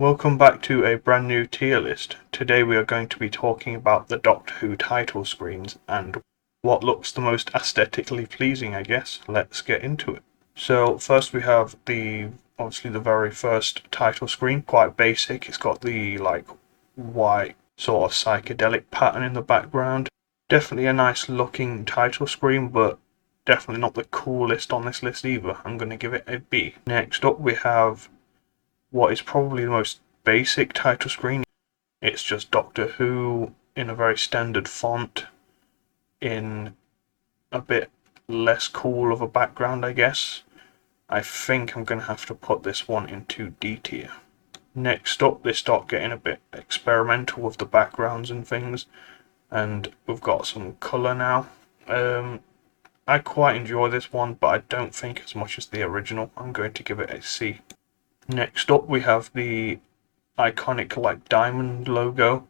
Welcome back to a brand new tier list. Today we are going to be talking about the Doctor Who title screens and what looks the most aesthetically pleasing, I guess. Let's get into it. So first we have obviously the very first title screen, quite basic. It's got the white sort of psychedelic pattern in the background. Definitely a nice looking title screen, but definitely not the coolest on this list either. I'm going to give it a B. Next up we have what is probably the most basic title screen. It's just Doctor Who in a very standard font, in a bit less cool of a background, I guess. I think I'm going to have to put this one into D tier. Next up, they start getting a bit experimental with the backgrounds and things, and we've got some colour now. I quite enjoy this one, but I don't think as much as the original. I'm going to give it a C. Next up, we have the iconic diamond logo,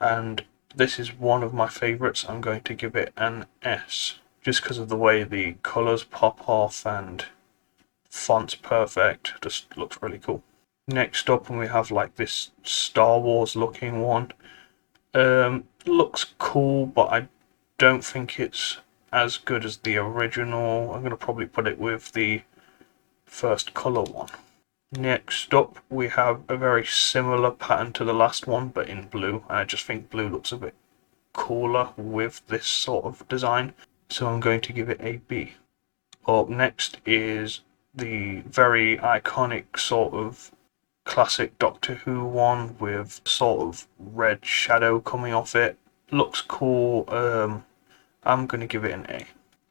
and this is one of my favorites. I'm going to give it an S, just because of the way the colors pop off and font's perfect. Just looks really cool. Next up, we have this Star Wars looking one. Looks cool, but I don't think it's as good as the original. I'm going to probably put it with the first color one. Next up, we have a very similar pattern to the last one, but in blue. I just think blue looks a bit cooler with this sort of design, so I'm going to give it a B. Up next is the very iconic sort of classic Doctor Who one with sort of red shadow coming off it. Looks cool. I'm going to give it an A.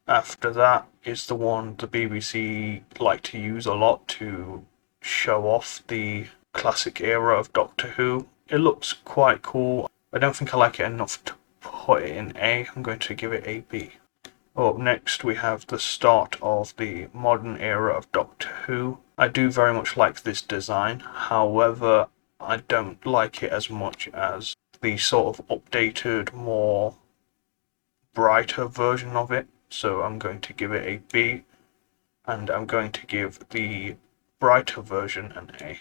After that is the one the BBC like to use a lot to show off the classic era of Doctor Who. It looks quite cool. I don't think I like it enough to put it in A. I'm going to give it a B. Up next we have the start of the modern era of Doctor Who. I do very much like this design, however I don't like it as much as the sort of updated, more brighter version of it, so I'm going to give it a B, and I'm going to give the brighter version an A.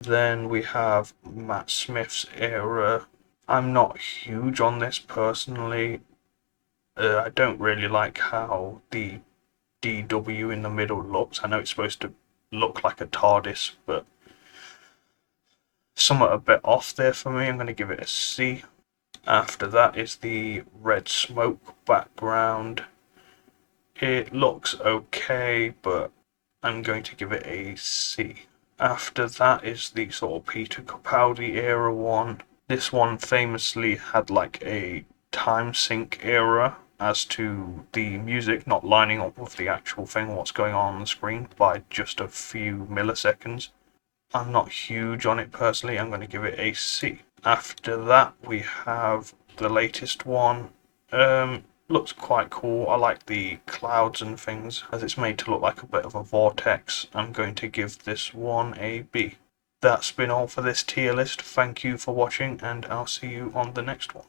Then we have Matt Smith's era. I'm not huge on this personally. I don't really like how the DW in the middle looks. I know it's supposed to look like a TARDIS, but somewhat a bit off there for me. I'm going to give it a C. After that is the red smoke background. It looks okay, but I'm going to give it a C. After that is the sort of Peter Capaldi era one. This one famously had a time sync error as to the music not lining up with the actual thing, what's going on the screen, by just a few milliseconds. I'm not huge on it personally. I'm going to give it a C. After that we have the latest one. Looks quite cool. I like the clouds and things, as it's made to look like a bit of a vortex. I'm going to give this one a B. That's been all for this tier list. Thank you for watching, and I'll see you on the next one.